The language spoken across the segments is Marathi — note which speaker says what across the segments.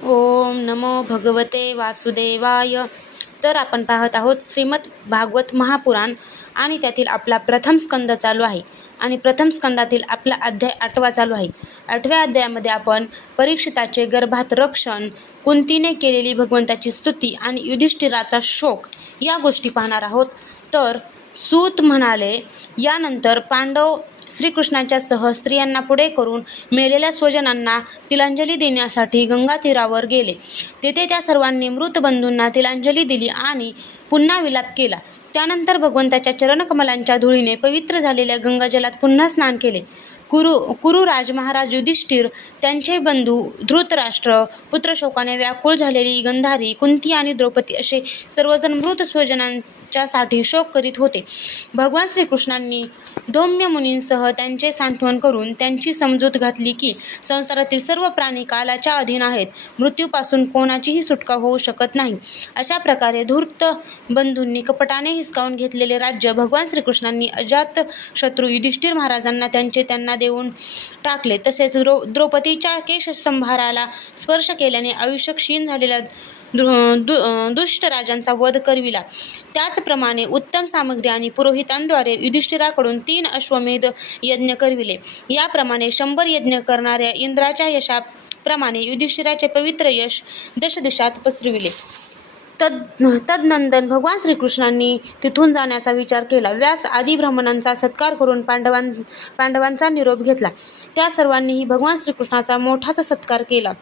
Speaker 1: ओम नमो भगवते वासुदेवाय. तर आपण पाहत आहोत श्रीमद भागवत महापुराण आणि त्यातील आपला प्रथम स्कंद चालू आहे. आणि प्रथम स्कंदातील आपला अध्याय आठवा चालू आहे. आठव्या अध्यायामध्ये आपण परीक्षिताचे गर्भात रक्षण कुंतीने केलेली भगवंताची स्तुती आणि युधिष्ठिराचा शोक या गोष्टी पाहणार आहोत. तर सूत म्हणाले यानंतर पांडव श्रीकृष्णाच्या सह स्त्रियांना पुढे करून मेलेल्या स्वजनांना तिलांजली देण्यासाठी गंगा तीरावर गेले. तेथे त्या सर्वांनी मृत बंधूंना तिलांजली दिली आणि पुन्हा विलाप केला. त्यानंतर भगवंताच्या चरणकमलांच्या धुळीने पवित्र झालेल्या गंगाजलात पुन्हा स्नान केले. कुरु कुरुराज महाराज युधिष्ठिर त्यांचे बंधू धृतराष्ट्र पुत्रशोकाने व्याकुळ झालेली गंधारी कुंती आणि द्रौपदी असे सर्वजण मृत स्वजनां साठी शोक करीत होते. भगवान श्रीकृष्णांनी धौम्य मुनींसह त्यांचे सांत्वन करून त्यांची समजूत घातली की संसारातील सर्व प्राणी कालाच्या अधीन आहेत. मृत्यूपासून कोणाचीही सुटका होऊ शकत नाही. अशा प्रकारे धूर्त बंधूंनी कपटाने हिसकावून घेतलेले राज्य भगवान श्रीकृष्णांनी अजात शत्रू युधिष्ठिर महाराजांना त्यांचे त्यांना देऊन टाकले. तसेच द्रौ द्रौपदीच्या केशसंभाराला स्पर्श केल्याने आयुष्य क्षीण झालेल्या दु दु दुष्ट राजांचा वध करविला. त्याचप्रमाणे उत्तम सामग्री आणि पुरोहितांद्वारे युधिष्ठिराकडून तीन अश्वमेध यज्ञ करविले. याप्रमाणे शंभर यज्ञ करणाऱ्या इंद्राच्या यशाप्रमाणे युधिष्ठिराचे पवित्र यश दशदिशात पसरविले. तद तदनंदन भगवान श्रीकृष्णांनी तिथून जाण्याचा विचार केला. व्यास आदी ब्राह्मणांचा सत्कार करून पांडवां पांडवांचा निरोप घेतला. त्या सर्वांनीही भगवान श्रीकृष्णाचा मोठाचा सत्कार केला.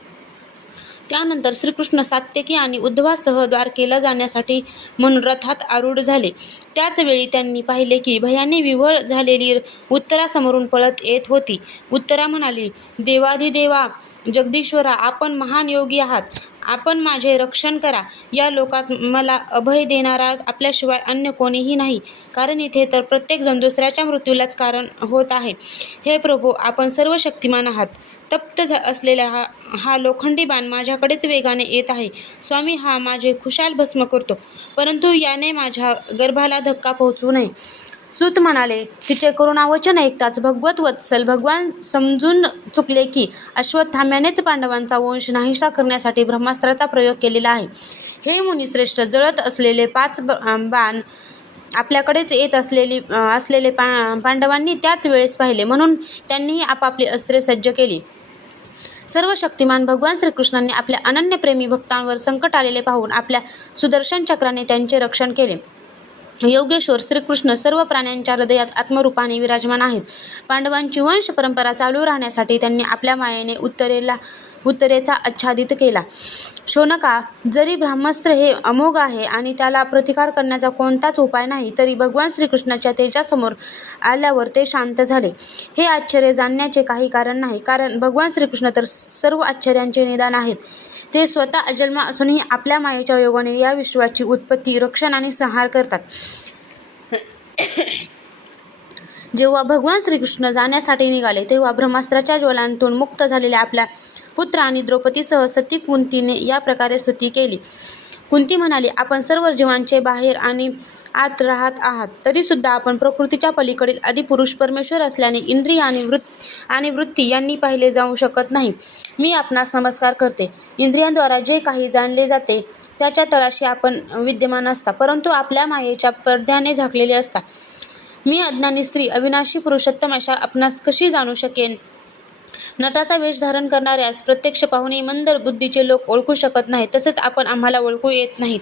Speaker 1: त्यानंतर श्रीकृष्ण सात्यकी आणि उद्धवासह द्वारकेला जाण्यासाठी म्हणून रथात आरूढ झाले. त्याचवेळी त्यांनी पाहिले की भयाने विव्हळ झालेली उत्तरासमोरून पळत येत होती. उत्तरा म्हणाली देवाधिदेवा जगदीश्वरा आपण महान योगी आहात. आपण माझे रक्षण करा. या लोकात मला अभय देणारा आपल्याशिवाय अन्य कोणीही नाही. कारण इथे तर प्रत्येकजण दुसऱ्याच्या मृत्यूलाच कारण होत आहे. हे प्रभू आपण सर्व शक्तिमान आहात. तप्त असलेला हा हा लोखंडी बाण माझ्याकडेच वेगाने येत आहे. स्वामी हा माझे खुशाल भस्म करतो. परंतु याने माझ्या गर्भाला धक्का पोहोचू नये. सूत म्हणाले तिचे करुणावचन ऐकताच भगवत वत्सल भगवान समजून चुकले की अश्वत्थाम्यानेच पांडवांचा वंश नाहीसा करण्यासाठी ब्रह्मास्त्राचा प्रयोग केलेला आहे. हे मुनिश्रेष्ठ जळत असलेले पाच ब बाण आपल्याकडेच येत असलेली असलेले पा पांडवांनी त्याच वेळेस पाहिले. म्हणून त्यांनीही आपापली अस्त्रे सज्ज केली. सर्व शक्तिमान भगवान श्रीकृष्णांनी आपल्या अनन्यप्रेमी भक्तांवर संकट आलेले पाहून आपल्या सुदर्शन चक्राने त्यांचे रक्षण केले. योगेश्वर श्रीकृष्ण सर्व प्राण्यांच्या हृदयात आत्मरूपाने विराजमान आहेत. पांडवांची वंश परंपरा चालू राहण्यासाठी त्यांनी आपल्या मायेने उत्तरेला उत्तरेचा आच्छादित केला. शोनका जरी ब्रह्मास्त्र हे अमोघ आहे आणि त्याला प्रतिकार करण्याचा कोणताच उपाय नाही तरी भगवान श्रीकृष्णाच्या तेजासमोर आल्यावर ते शांत झाले. हे आश्चर्य जाणण्याचे काही कारण नाही कारण भगवान श्रीकृष्ण तर सर्व आश्चर्यांचे निदान आहेत. ते स्वतः अजन्मा असूनही आपल्या मायेच्या योगाने या विश्वाची उत्पत्ती रक्षण आणि संहार करतात. जेव्हा भगवान श्रीकृष्ण जाण्यासाठी निघाले तेव्हा ब्रह्मास्त्राच्या ज्वलांतून मुक्त झालेल्या आपल्या पुत्र आणि द्रौपदीसह सती कुंतीने या प्रकारे स्तुती केली. कुंती म्हणाली आपण सर्व जीवांचे बाहेर आणि आत राहत आहात तरीसुद्धा आपण प्रकृतीच्या पलीकडील आदिपुरुष परमेश्वर असल्याने इंद्रिय आणि वृत्त आणि वृत्ती यांनी पाहिले जाऊ शकत नाही. मी आपणास नमस्कार करते. इंद्रियांद्वारा जे काही जाणले जाते त्याच्या तळाशी आपण विद्यमान असता परंतु आपल्या मायेच्या पडद्याने झाकलेले असता. मी अज्ञानी स्त्री अविनाशी पुरुषोत्तम अशा आपणास कशी जाणू शकेन? नटाचा वेश धारण करणाऱ्यास प्रत्यक्ष पाहुणे इमंदर बुद्धीचे लोक ओळखू शकत नाहीत तसेच आपण आम्हाला ओळखू येत नाहीत.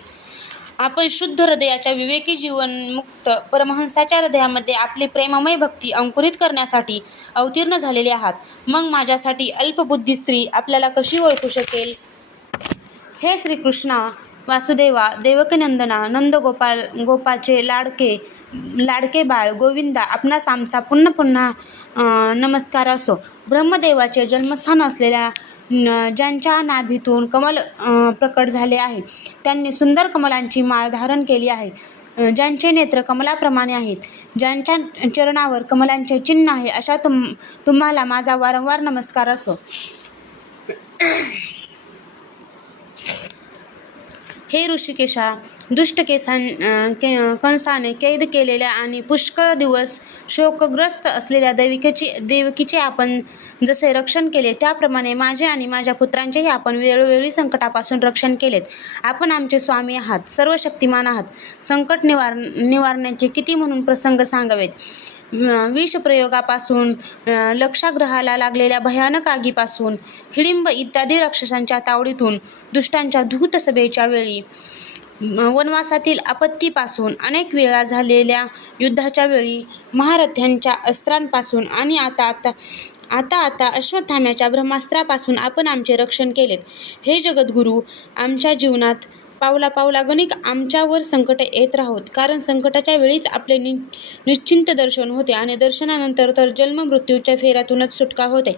Speaker 1: आपण शुद्ध हृदयाच्या विवेकी जीवनमुक्त परमहंसाच्या हृदयामध्ये आपली प्रेममय भक्ती अंकुरित करण्यासाठी अवतीर्ण झालेले आहात. मग माझ्यासाठी अल्पबुद्धी स्त्री आपल्याला कशी ओळखू शकेल? हे श्रीकृष्णा वासुदेवा देवकनंदना नंदगोपाल गोपाचे लाडके लाडके बाळ गोविंदा आपणास आमचा पुन्हा पुन्हा नमस्कार असो. ब्रह्मदेवाचे जन्मस्थान असलेल्या न- ज्यांच्या नाभीतून कमल प्रकट झाले आहे त्यांनी सुंदर कमलांची माळ धारण केली आहे. ज्यांचे नेत्र कमलाप्रमाणे आहेत ज्यांच्या चरणावर कमलांचे चिन्ह आहे अशा तुम तुम्हाला माझा वारंवार नमस्कार असो. हे ऋषिकेशा दुष्ट केसां के कंसाने कैद केलेल्या आणि पुष्कळ दिवस शोकग्रस्त असलेल्या देविकेची देवकीचे आपण जसे रक्षण केले त्याप्रमाणे माझे आणि माझ्या पुत्रांचेही आपण वेळोवेळी संकटापासून रक्षण केलेत. आपण आमचे स्वामी आहात सर्व शक्तिमान आहात. संकट निवार निवारण्याचे किती म्हणून प्रसंग सांगावेत? विषप्रयोगापासून लक्षाग्रहाला लागलेल्या भयानक आगीपासून हिडिंब इत्यादी राक्षसांच्या तावडीतून दुष्टांच्या धूत सभेच्या वेळी वनवासातील आपत्तीपासून अनेक वेळा झालेल्या युद्धाच्या वेळी महारथ्यांच्या अस्त्रांपासून आणि आता आता आता आता अश्वत्थाम्याच्या ब्रह्मास्त्रापासून आपण आमचे रक्षण केलेत. हे जगद्गुरू आमच्या जीवनात पावला पावला गणिक आमच्यावर संकट येत राहोत. कारण संकटाच्या वेळीच आपले नि निश्चिंत दर्शन होते आणि दर्शनानंतर तर जन्म मृत्यूच्या फेऱ्यातूनच सुटका होते.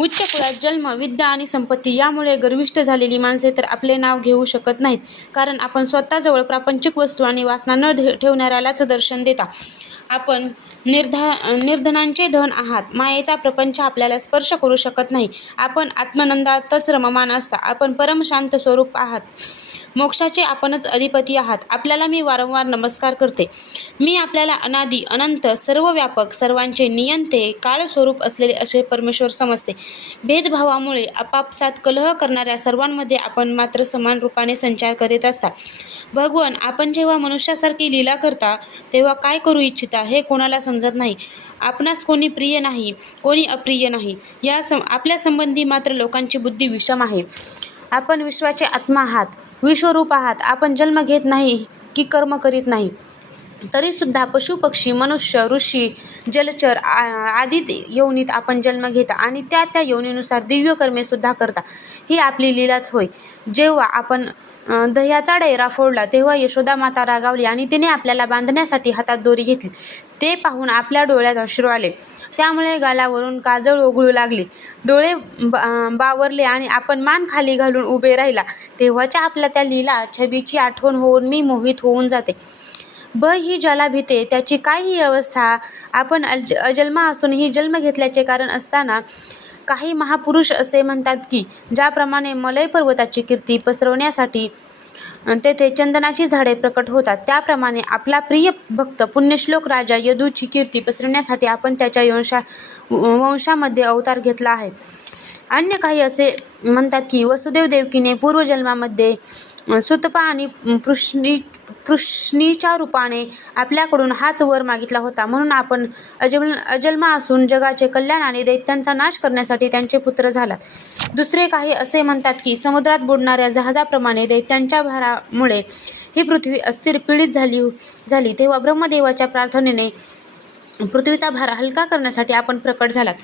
Speaker 1: उच्च कुळात जन्म विद्या आणि संपत्ती यामुळे गर्विष्ठ झालेली माणसे तर आपले नाव घेऊ शकत नाहीत. कारण आपण स्वतःजवळ प्रापंचिक वस्तू आणि वासना न ठेवणाऱ्यालाच दर्शन देता. आपण निर्धा निर्धनांचे धन आहात. मायेचा प्रपंच आपल्याला स्पर्श करू शकत नाही. आपण आत्मनंदातच रममान असता. आपण परमशांत स्वरूप आहात. मोक्षाचे आपणच अधिपती आहात. आपल्याला मी वारंवार नमस्कार करते. मी आपल्याला अनादी अनंत सर्व व्यापक सर्वांचे नियंते काळस्वरूप असलेले असे परमेश्वर समजते. भेदभावामुळे आपापसात कलह करणाऱ्या सर्वांमध्ये आपण मात्र समान रूपाने संचार करीत असता. भगवान आपण जेव्हा मनुष्यासारखी लीला करता तेव्हा काय करू इच्छिता? हे कोणाला समजत नाही. आपणास कोणी प्रिय नाही कोणी अप्रिय नाही. या सं आपल्या संबंधी मात्र लोकांची बुद्धी विषम आहे. आपण विश्वाचे आत्मा आहात विश्वरूप आहात. आपण जन्म घेत नाही की कर्म करीत नाही. तरीसुद्धा पशुपक्षी मनुष्य ऋषी जलचर आ- आदी योनीत आपण जन्म घेता आणि त्या त्या योनीनुसार दिव्य कर्मेसुद्धा करता. ही आपली लीलाच होय. जेव्हा आपण दह्याचा डैरा फोडला तेव्हा यशोदा माता रागावली आणि तिने आपल्याला बांधण्यासाठी हातात दोरी घेतली. ते पाहून आपल्या डोळ्यात अश्रू आले. त्यामुळे गालावरून काजळ ओघळू लागली. डोळे बावरले आणि आपण मान खाली घालून उभे राहिला. तेव्हाच्या आपल्या त्या लीला छबीची आठवण होऊन मी मोहित होऊन जाते. ब ही ज्याला भीते त्याची काय ही अवस्था आपण अज अजन्मा असूनही जन्म घेतल्याचे कारण असताना काही महापुरुष असे म्हणतात की ज्याप्रमाणे मलय पर्वताची कीर्ती पसरवण्यासाठी तेथे चंदनाची झाडे प्रकट होतात त्याप्रमाणे आपला प्रिय भक्त पुण्यश्लोक राजा यदूची कीर्ती पसरवण्यासाठी आपण त्याच्या वंशा वंशामध्ये अवतार घेतला आहे. अन्य काही असे म्हणतात की वसुदेव देवकीने पूर्वजन्मामध्ये सुतपा आणि पृष्णी पृष्णीच्या रूपाने आपल्याकडून हाच वर मागितला होता. म्हणून आपण अजल अजन्मा असून जगाचे कल्याण आणि दैत्यांचा नाश करण्यासाठी त्यांचे पुत्र झालात. दुसरे काही असे म्हणतात की समुद्रात बुडणाऱ्या जहाजाप्रमाणे दैत्यांच्या भारामुळे ही पृथ्वी अस्थिर पीडित झाली झाली. तेव्हा ब्रह्मदेवाच्या प्रार्थनेने पृथ्वीचा भार हलका करण्यासाठी आपण प्रकट झालात.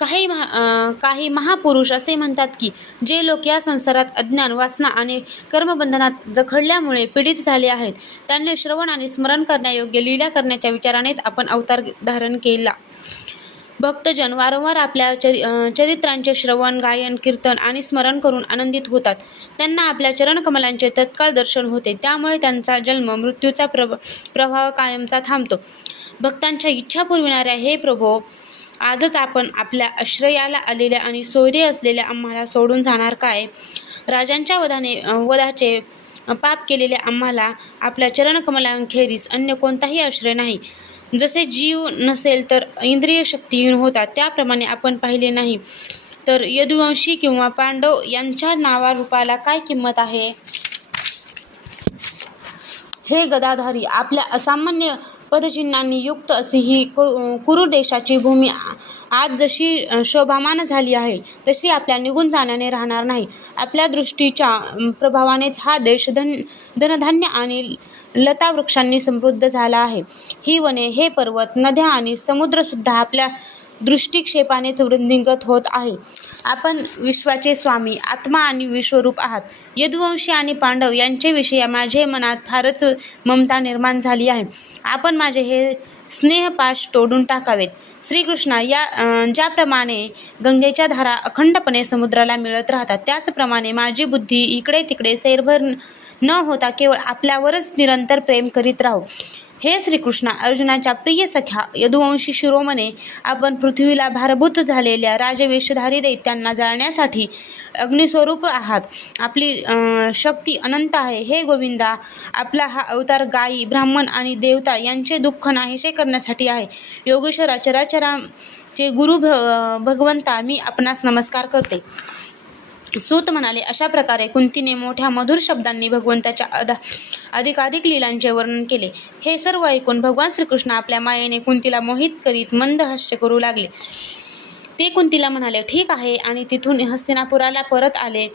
Speaker 1: काही महा काही महापुरुष असे म्हणतात की जे लोक या संसारात अज्ञान वासना आणि कर्मबंधनात जखडल्यामुळे पीडित झाले आहेत त्यांनी श्रवण आणि स्मरण करण्यायोग्य लीला करण्याच्या विचारानेच आपण अवतार धारण केला. भक्तजन वारंवार आपल्या चरि चरित्रांचे श्रवण गायन कीर्तन आणि स्मरण करून आनंदित होतात. त्यांना आपल्या चरणकमलांचे तत्काळ दर्शन होते. त्यामुळे त्यांचा जन्म मृत्यूचा प्रभ प्रभाव कायमचा थांबतो. भक्तांच्या इच्छा पुरविणाऱ्या हे प्रभो आजच आपण आपल्या आश्रयाला आलेल्या आणि सोयरे असलेल्या आम्हाला सोडून जाणार काय? राजांच्या वधाने वधाचे पाप केलेल्या आम्हाला आपल्या चरणकमलांखेरीज अन्य कोणताही आश्रय नाही. जसे जीव नसेल तर इंद्रिय शक्तीहीन होतात त्याप्रमाणे आपण पाहिले नाही. तर यदुवंशी किंवा पांडव यांच्या नावारूपाला काय किंमत आहे? हे गदाधारी आपल्या असामान्य पदचिन्हांनी युक्त अशी ही कु कुरु देशाची भूमी आज जशी शोभामान झाली आहे तशी आपल्या निघून जाण्याने राहणार नाही. आपल्या दृष्टीच्या प्रभावानेच हा देश धन धनधान्य आणि लता वृक्षांनी समृद्ध झाला आहे. ही वने हे पर्वत नद्या आणि समुद्रसुद्धा आपल्या दृष्टिक्षेपाने वृद्धिंगत होत आहे. आपण विश्वाचे स्वामी आत्मा आणि विश्वरूप आहात. यदुवंशी आणि पांडव यांच्याविषयी माझे मनात फारच ममता निर्माण झाली आहे. आपण माझे हे स्नेहपाश तोडून टाकावेत. श्रीकृष्णा या ज्याप्रमाणे गंगेच्या धारा अखंडपणे समुद्राला मिळत राहतात त्याचप्रमाणे माझी बुद्धी इकडे तिकडे सैरभर न होता केवळ आपल्यावरच निरंतर प्रेम करीत राहू. हे श्रीकृष्णा अर्जुनाच्या प्रिय सख्या यदुवंशी शिरोमने आपण पृथ्वीला भारभूत झालेल्या राजवेशधारी दैत्यांना जाळण्यासाठी अग्निस्वरूप आहात. आपली शक्ती अनंत आहे. हे गोविंदा आपला हा अवतार गायी ब्राह्मण आणि देवता यांचे दुःख नाहीसे करण्यासाठी आहे. योगेश्वरा चराचराचे गुरु भ भगवंता मी आपणास नमस्कार करते. सूत म्हणाले अशा प्रकारे कुंतीने मोठ्या मधुर शब्दांनी भगवंताच्या अदा अधिकाधिक लीलांचे वर्णन केले. हे सर्व ऐकून भगवान श्रीकृष्ण आपल्या मायेने कुंतीला मोहित करीत मंद हास्य करू लागले. ते कुंतीला म्हणाले ठीक आहे. आणि तिथून हस्तिनापुराला परत आले.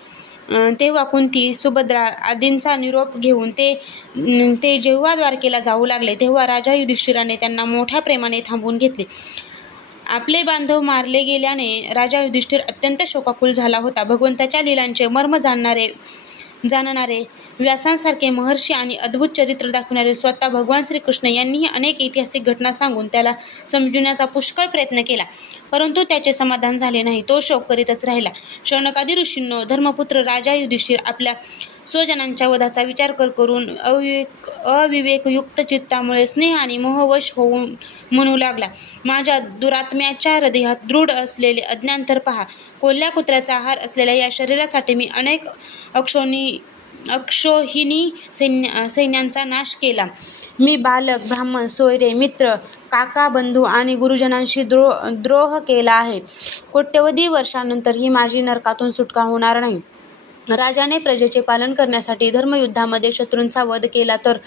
Speaker 1: तेव्हा कुंती सुभद्रा आदींचा निरोप घेऊन ते ते जेव्हा द्वारकेला जाऊ लागले तेव्हा राजा युधिष्ठिराने त्यांना मोठ्या प्रेमाने थांबवून घेतले. आपले बांधव मारले गेल्याने राजा युधिष्ठिर अत्यंत शोकाकुल झाला होता. भगवंताच्या लीलांचे मर्म जाणणारे जाणणारे व्यासांसारखे महर्षी आणि अद्भुत चरित्र दाखवणारे स्वतः भगवान श्रीकृष्ण यांनीही अनेक ऐतिहासिक घटना सांगून त्याला समजण्याचा पुष्कळ प्रयत्न केला. परंतु त्याचे समाधान झाले नाही. तो शोक करीतच राहिला. शौनकादी ऋषींनो धर्मपुत्र राजा युधिष्ठिर आपल्या स्वजनांच्या वधाचा विचार कर करून अविवेक अविवेकयुक्त चित्तामुळे स्नेह आणि मोहवश होऊन म्हणू लागला. माझ्या दुरात्म्याच्या हृदयात दृढ असलेले अज्ञान तर पहा. कोल्ह्या कुत्र्याचा आहार असलेल्या या शरीरासाठी मी अनेक अक्षोनी अक्षोहिणी सैन्य सैन्यांचा नाश केला. मी बालक ब्राह्मण सोयरे मित्र काका बंधू आणि गुरुजनांशी द्रो द्रोह केला आहे. कोट्यवधी वर्षानंतर ही माझी नरकातून सुटका होणार नाही. राजाने प्रजेचे पालन करण्यासाठी धर्मयुद्धामध्ये शत्रूंचा वध केला तर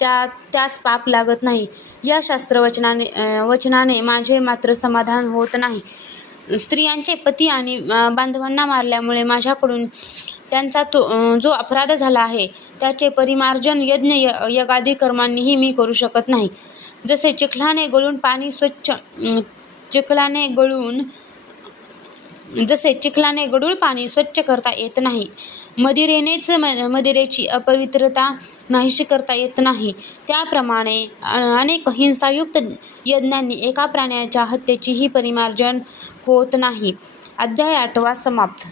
Speaker 1: त्या त्यास पाप लागत नाही. या शास्त्रवचनाने वचनाने माझे मात्र समाधान होत नाही. स्त्रियांचे पती आणि बांधवांना मारल्यामुळे माझ्याकडून त्यांचा तो जो अपराध झाला आहे त्याचे परिमार्जन यज्ञ य यगादी कर्मांनीही मी करू शकत नाही. जसे चिखलाने गळून पाणी स्वच्छ चिखलाने गळून जसे चिखलाने गडूळ पाणी स्वच्छ करता येत नाही मदिरेनेच म मदिरेची अपवित्रता नाहीशी करता येत नाही. त्याप्रमाणे अनेक हिंसायुक्त यज्ञांनी एका प्राण्याच्या हत्येचीही परिमार्जन होत नाही. अध्याय आठवा समाप्त.